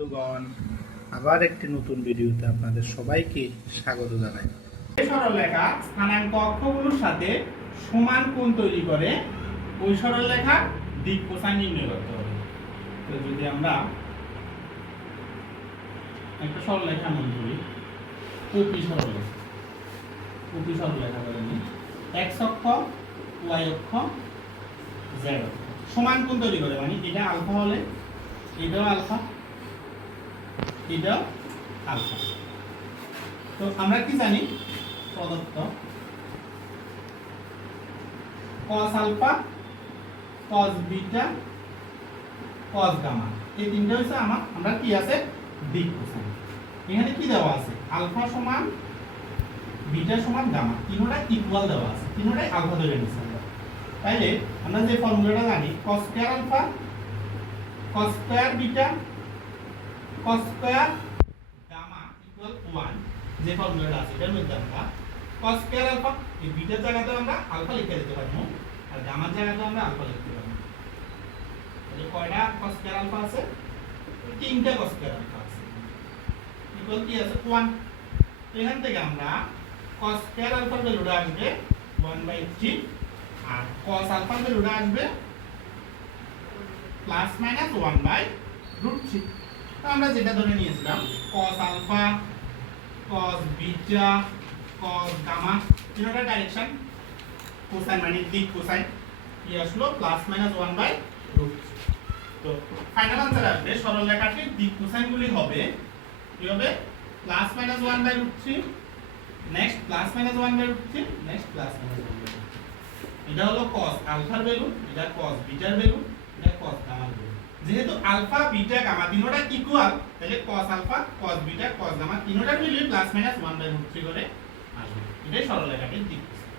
বন্ধুগণ, আবার একটি নতুন ভিডিওতে আপনাদের সবাইকে স্বাগত জানাই। এই সরলরেখা স্থানাঙ্ক অক্ষগুলোর সাথে সমান কোণ তৈরি করে ওই সরলরেখার দিক কোসাইন নির্ণয় করতে হবে। তো যদি আমরা একটা সরলরেখা মনে করি, ওপি সরলরেখা ধরে নিই, x অক্ষ, y অক্ষ, z অক্ষ সমান কোণ তৈরি করে, মানে এটা আলফা হলে এটাও আলফা, এটাও আলফা। তো আমরা কি জানি, প্রদত্ত cos alpha, cos beta, cos gamma, এই তিনটা হচ্ছে আমরা কি আছে দিক কোসাইন। এখানে কি দেওয়া আছে, আলফা সমান বিটা সমান গামা, তিনটা ইকুয়াল দেওয়া আছে, তিনটাই আলফা ধরে নিচ্ছি আমরা। তাইলে আমরা যে ফর্মুলাটা জানি, cos square alpha, cos square beta, cos square gamma equal 1, যে ফর্মুলাটা আছে এটার মধ্যে আমরা cos স্কয়ার আলফা, এই বিটার জায়গাতে আমরা আলফা লিখে দিতে পারবো, আর গামার জায়গাতে আমরা আলফা লিখতে পারবো। তাহলে কয়টা cos স্কয়ার আলফা আছে? তিনটা cos স্কয়ার আলফা আছে, ইকুয়াল কি আছে 1। এখান থেকে আমরা cos স্কয়ার আলফার ভ্যালুটা আসবে 1/3, আর cos আলফার ভ্যালুটা আসবে প্লাস মাইনাস 1/√3। তো আমরা যেটা ধরে নিয়েছিলাম cos alpha, cos beta, cos gamma, তিনটা ডাইরেকশন কোসাইন মানে দিক কোসাইন, কি আসলো প্লাস মাইনাস 1/√3। তো ফাইনাল আনসার আসবে সরলরেখাটির দিক কোসাইনগুলি হবে কি হবে, plus minus 1/√3, next plus minus 1/√3, next plus minus 1/√3। এটা হলো cos আলফার ভ্যালু, এটা cos বিটার ভ্যালু, এটা cos গামার ভ্যালু। যেহেতু আলফা বিটা গামা তিনটা ইকুয়াল, তাহলে cos alpha, cos beta, cos gamma তিনটার ভ্যালু প্লাস মাইনাস 1/√3 করে আসবে। এটাই সরলরেখাটির দিক কোসাইন।